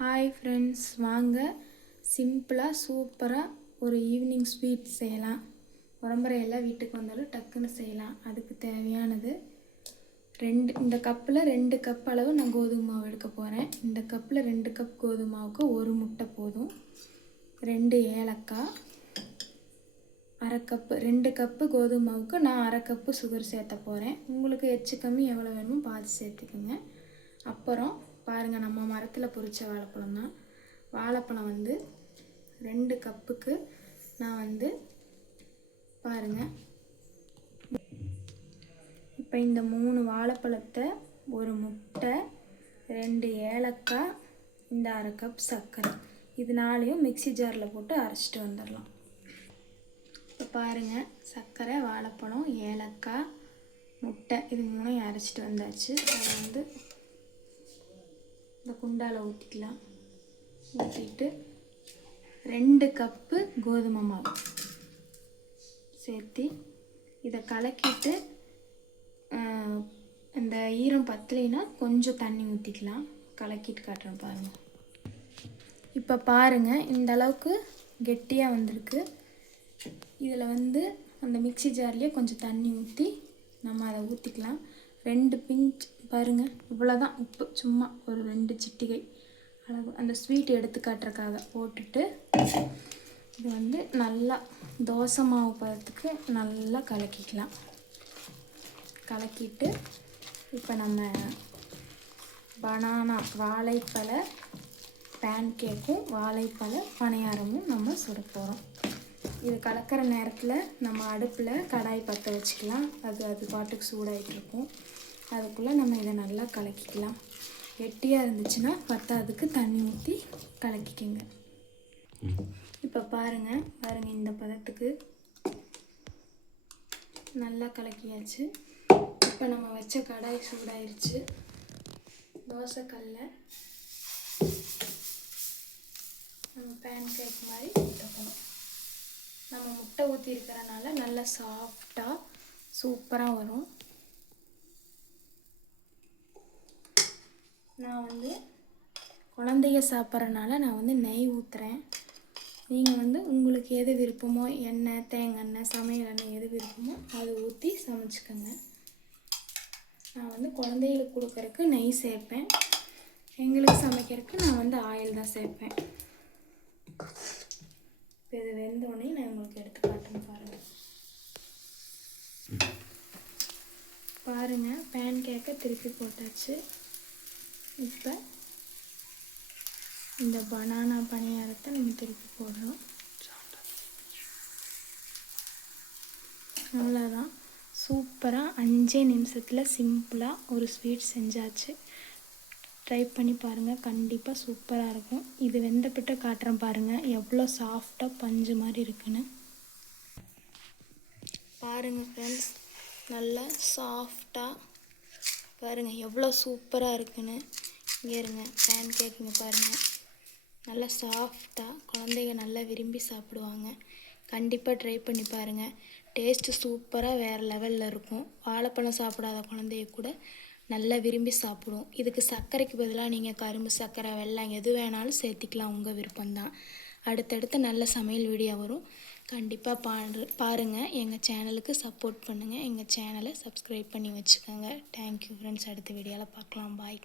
Hi friends, வாங்க சிம்பிளாக சூப்பராக ஒரு ஈவினிங் ஸ்வீட் செய்யலாம். உறம்பறையெல்லாம் வீட்டுக்கு வந்தாலும் டக்குன்னு செய்யலாம். அதுக்கு தேவையானது இந்த கப்பில் 2 கப் அளவு நான் கோதுமை மாவு எடுக்க போகிறேன். இந்த கப்பில் 2 கப் கோதுமை மாவுக்கு 1 முட்டை போதும். 2 ஏலக்காய், அரை கப்பு 2 கப்பு கோதுமை மாவுக்கு நான் அரை கப்பு சுகர் சேர்த்த போகிறேன். உங்களுக்கு எச்சு கம்மி எவ்வளோ வேணுமோ பார்த்து சேர்த்துக்குங்க. அப்புறம் பாருங்கள், நம்ம மரத்தில் பொரித்த வாழைப்பழம் தான். வாழைப்பழம் 2 கப்புக்கு நான் பாருங்கள், இப்போ இந்த 3 வாழைப்பழத்தை, ஒரு முட்டை, 2 ஏலக்காய், இந்த அரை கப் சர்க்கரை, இது 4ஐயும் மிக்சி ஜாரில் போட்டு அரைச்சிட்டு வந்துடலாம். இப்போ பாருங்கள், சர்க்கரை, வாழைப்பழம், ஏலக்காய், முட்டை, இது 3ஐயும் அரைச்சிட்டு வந்தாச்சு. அதை இந்த குண்டால ஊற்றிக்கலாம். ஊற்றிட்டு 2 கப்பு கோதுமை மாவு சேர்த்து இதை கலக்கிட்டு, இந்த ஈரம் பத்தலைன்னா கொஞ்சம் தண்ணி ஊற்றிக்கலாம். கலக்கிட்டு காட்டுறேன் பாருங்கள். இப்போ பாருங்கள், இந்த அளவுக்கு கெட்டியாக வந்திருக்கு. இதில் அந்த மிக்சி ஜார்லேயே கொஞ்சம் தண்ணி ஊற்றி நம்ம அதை ஊற்றிக்கலாம். 2 பிஞ்ச் பாருங்கள், இவ்வளோதான் உப்பு, சும்மா ஒரு 2 சிட்டிகை அளவு அந்த ஸ்வீட் எடுத்து காட்டுறதுக்காக போட்டுட்டு, இது நல்லா தோசை மாவு பதத்துக்கு நல்லா கலக்கிக்கலாம். கலக்கிட்டு இப்போ நம்ம பனானா வாழைப்பழ பேன் கேக்கும் வாழைப்பழ பணியாரமும் நம்ம சுட போகிறோம். இது கலக்கிற நேரத்தில் நம்ம அடுப்பில் கடாய் பற்ற வச்சுக்கலாம். அது பாட்டுக்கு சூடாகிட்ருக்கும். அதுக்குள்ளே நம்ம இதை நல்லா கலக்கிக்கலாம். கெட்டியாக இருந்துச்சுன்னா பத்தாதுக்கு தண்ணி ஊற்றி கலக்கிக்கங்க. இப்போ பாருங்கள், இந்த பதத்துக்கு நல்லா கலக்கியாச்சு. இப்போ நம்ம வச்ச கடாய் சூடாயிருச்சு. தோசைக்கல்ல நம்ம பேன் கேக் மாதிரி ஊற்றணும். நம்ம முட்டை ஊற்றிருக்கிறனால நல்லா சாஃப்டாக சூப்பராக வரும். நான் குழந்தைங்க சாப்பிட்றனால நான் நெய் ஊற்றுறேன். நீங்கள் உங்களுக்கு எது விருப்பமோ, எண்ணெய், தேங்காய் எண்ணெய், சமையல் எண்ணெய் எது விருப்பமோ அதை ஊற்றி சமைச்சிக்கோங்க. நான் குழந்தைகளுக்கு கொடுக்கறக்கு நெய் சேர்ப்பேன். எங்களுக்கு சமைக்கிறதுக்கு நான் ஆயில் தான் சேர்ப்பேன். இப்போ இது வெந்தோடனே நான் உங்களுக்கு எடுத்து காட்டுறேன் பாருங்கள். பேன் கேக்கை திருப்பி போட்டாச்சு. இப்போ இந்த பனானா பணியாரத்தை நம்ம திருப்பி போடுறோம். அவ்வளோதான், சூப்பராக 5 நிமிஷத்தில் சிம்பிளாக ஒரு ஸ்வீட் செஞ்சாச்சு. ட்ரை பண்ணி பாருங்கள், கண்டிப்பாக சூப்பராக இருக்கும். இது வெந்தப்பட்டு காட்டுறேன் பாருங்கள், எவ்வளோ சாஃப்டாக பஞ்சு மாதிரி இருக்குன்னு பாருங்கள் ஃப்ரெண்ட்ஸ். நல்லா சாஃப்டாக பாருங்கள், எவ்வளோ சூப்பராக இருக்குன்னு. இங்கே இருங்க, பேன் கேக்குங்க பாருங்கள், நல்லா சாஃப்டாக குழந்தைங்க நல்லா விரும்பி சாப்பிடுவாங்க. கண்டிப்பாக ட்ரை பண்ணி பாருங்கள். டேஸ்ட்டு சூப்பராக வேறு லெவலில் இருக்கும். வாழைப்பழம் சாப்பிடாத குழந்தைய கூட நல்லா விரும்பி சாப்பிடும். இதுக்கு சர்க்கரைக்கு பதிலாக நீங்கள் கரும்பு சர்க்கரை, வெல்லம் எது வேணாலும் சேர்த்திக்கலாம், உங்கள் விருப்பம்தான். அடுத்தடுத்து நல்ல சமையல் வீடியோ வரும். கண்டிப்பாக பாருங்கள். எங்கள் சேனலுக்கு சப்போர்ட் பண்ணுங்கள். எங்கள் சேனலை சப்ஸ்கிரைப் பண்ணி வச்சுக்கோங்க. Thank you friends. அடுத்த வீடியோவில் பார்க்கலாம். பாய்.